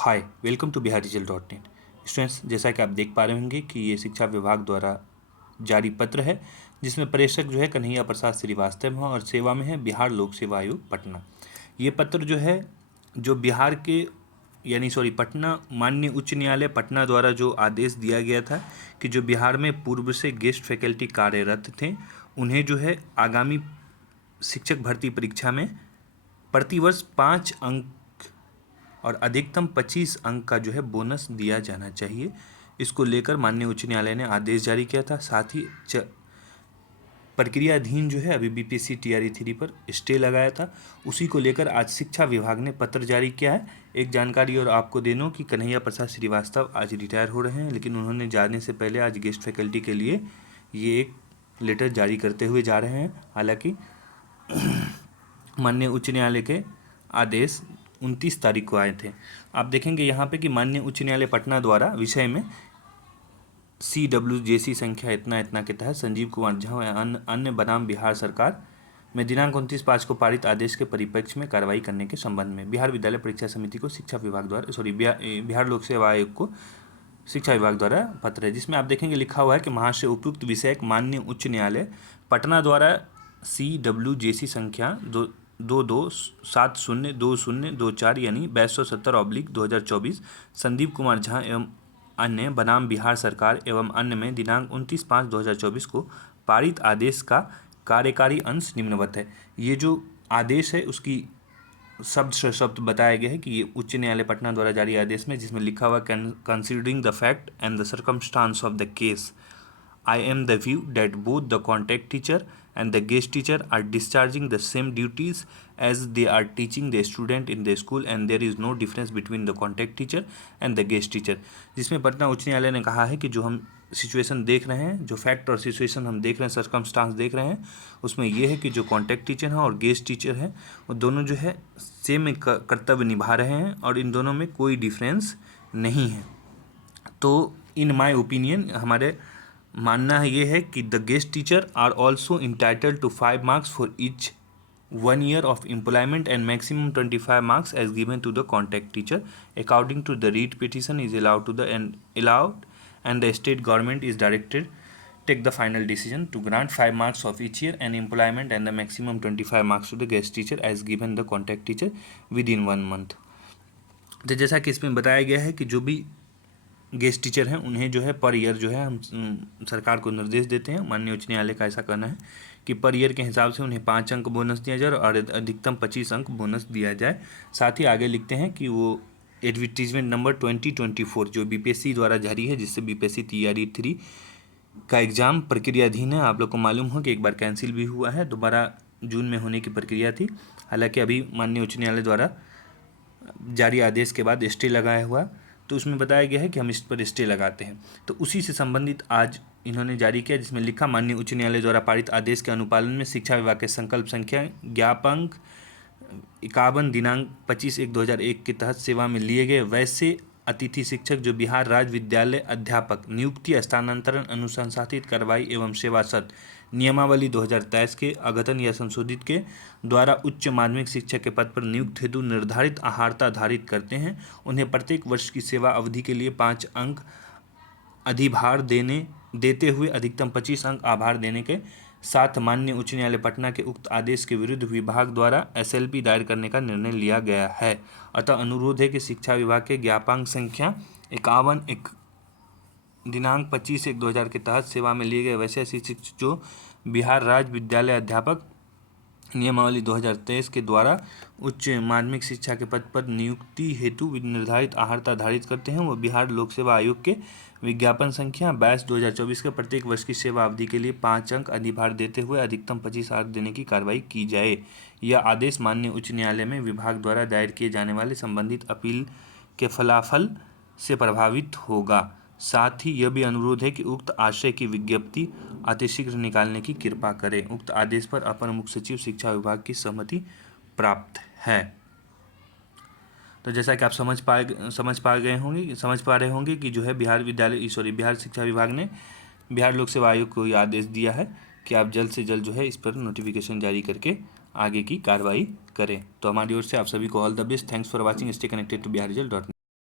Hi, welcome to bihardigital.net। Students, जैसा कि आप देख पा रहे होंगे कि ये शिक्षा विभाग द्वारा जारी पत्र है, जिसमें प्रेषक जो है कन्हैया प्रसाद श्रीवास्तव हैं और सेवा में है बिहार लोक सेवा आयोग पटना। ये पत्र जो है जो बिहार के पटना माननीय उच्च न्यायालय पटना द्वारा जो आदेश दिया गया था कि जो बिहार में पूर्व से गेस्ट फैकल्टी कार्यरत थे उन्हें जो है आगामी शिक्षक भर्ती परीक्षा में प्रतिवर्ष 5 अंक और अधिकतम 25 अंक का जो है बोनस दिया जाना चाहिए। इसको लेकर माननीय उच्च न्यायालय ने आदेश जारी किया था। साथ ही प्रक्रियाधीन जो है अभी बीपीएससी टीआरई 3 पर स्टे लगाया था, उसी को लेकर आज शिक्षा विभाग ने पत्र जारी किया है। एक जानकारी और आपको दे दूं कि कन्हैया प्रसाद श्रीवास्तव आज रिटायर हो रहे हैं, लेकिन उन्होंने जाने से पहले आज गेस्ट फैकल्टी के लिए ये एक लेटर जारी करते हुए जा रहे हैं। हालांकि माननीय उच्च न्यायालय के आदेश 29 तारीख को आए थे। आप देखेंगे यहाँ पे कि माननीय उच्च न्यायालय पटना द्वारा विषय में CWJC संख्या इतना इतना के तहत संजीव कुमार झा अन्य बनाम बिहार सरकार में दिनांक 29/5 को पारित आदेश के परिप्रेक्ष्य में कार्रवाई करने के संबंध में बिहार विद्यालय परीक्षा समिति को शिक्षा विभाग द्वारा बिहार लोक सेवा आयोग को शिक्षा विभाग द्वारा पत्र है, जिसमें आप देखेंगे लिखा हुआ है कि महाशय उपयुक्त विषय माननीय उच्च न्यायालय पटना द्वारा CWJC संख्या 22702024 यानी 2270/2024 संदीप कुमार झा एवं अन्य बनाम बिहार सरकार एवं अन्य में दिनांक 29/5/2024 को पारित आदेश का कार्यकारी अंश निम्नवत है। ये जो आदेश है उसकी शब्द से शब्द बताया गया है कि ये उच्च न्यायालय पटना द्वारा जारी आदेश में, जिसमें लिखा हुआ considering the fact and the circumstance of the case I am the view that both the contact teacher and the guest teacher are discharging the same duties as they are teaching the student in the school and there is no difference between the contact teacher and the guest teacher। जिसमें पटना उच्च न्यायालय ने कहा है कि जो हम situation देख रहे हैं, जो फैक्ट और सिचुएशन हम देख रहे हैं, सर्कमस्टांस देख रहे हैं, उसमें यह है कि जो कॉन्टैक्ट टीचर हैं और गेस्ट टीचर हैं वो दोनों जो है सेम कर्तव्य निभा रहे हैं और इन दोनों में कोई डिफरेंस नहीं है। तो इन माय ओपिनियन हमारे मानना है ये है कि the guest teacher are also entitled to 5 marks for each 1 year of employment and maximum 25 marks as given to the contact teacher according to the read petition is allowed and the state government is directed take the final decision to grant 5 marks of each year and employment and the maximum 25 marks to the guest teacher as given the contact teacher within 1 month। तो जैसा कि इसमें बताया गया है कि जो भी गेस्ट टीचर हैं उन्हें जो है पर ईयर जो है हम सरकार को निर्देश देते हैं, माननीय उच्च न्यायालय का ऐसा कहना है कि पर ईयर के हिसाब से उन्हें 5 अंक बोनस दिया जाए और अधिकतम 25 अंक बोनस दिया जाए। साथ ही आगे लिखते हैं कि वो एडवर्टीजमेंट नंबर 2024 जो बीपीएससी द्वारा जारी है, जिससे बीपीएससी टीआरई 3 का एग्ज़ाम प्रक्रियाधीन है। आप लोग को मालूम हो कि एक बार कैंसिल भी हुआ है, दोबारा जून में होने की प्रक्रिया थी। हालाँकि अभी माननीय उच्च न्यायालय द्वारा जारी आदेश के बाद स्टे लगाया हुआ, तो उसमें बताया गया है कि हम इस पर स्टे लगाते हैं। तो उसी से संबंधित आज इन्होंने जारी किया, जिसमें लिखा माननीय उच्च न्यायालय द्वारा पारित आदेश के अनुपालन में शिक्षा विभाग के संकल्प संख्या ज्ञापक 51 दिनांक 25/1/2001 के तहत सेवा में लिए गए वैसे अतिथि शिक्षक जो बिहार राज्य विद्यालय अध्यापक नियुक्ति स्थानांतरण अनुशंसित कार्रवाई एवं सेवाशर्त नियमावली 2023 के अद्यतन या संशोधित के द्वारा उच्च माध्यमिक शिक्षक के पद पर नियुक्त हेतु निर्धारित आहारता धारित करते हैं, उन्हें प्रत्येक वर्ष की सेवा अवधि के लिए 5 अंक अधिभार देते हुए अधिकतम 25 अंक आभार देने के साथ माननीय उच्च न्यायालय पटना के उक्त आदेश के विरुद्ध विभाग द्वारा SLP दायर करने का निर्णय लिया गया है। अतः अनुरोध है कि शिक्षा विभाग के ज्ञापक संख्या 51 दिनांक 25/1/2000 के तहत सेवा में लिए गए वैसे शिक्षक जो बिहार राज्य विद्यालय अध्यापक नियमावली 2023 के द्वारा उच्च माध्यमिक शिक्षा के पद पर नियुक्ति हेतु निर्धारित आहारता धारित करते हैं, वो बिहार लोक सेवा आयोग के विज्ञापन संख्या 22/2024 के प्रत्येक वर्ष की सेवा अवधि के लिए 5 अंक अधिभार देते हुए अधिकतम 25 अंक देने की कार्रवाई की जाए। यह आदेश माननीय उच्च न्यायालय में विभाग द्वारा दायर किए जाने वाले संबंधित अपील के फलाफल से प्रभावित होगा। साथ ही यह भी अनुरोध है कि उक्त आशय की विज्ञप्ति अतिशीघ्र निकालने की कृपा करें। उक्त आदेश पर अपर मुख्य सचिव शिक्षा विभाग की सहमति प्राप्त है। तो जैसा कि आप समझ पा रहे होंगे कि जो है बिहार शिक्षा विभाग ने बिहार लोक सेवा आयोग को यह आदेश दिया है कि आप जल्द से जल्द जो है इस पर नोटिफिकेशन जारी करके आगे की कार्रवाई करें। तो हमारी ओर से आप सभी को all the best. Thanks for watching. Stay connected to bihardigital.net।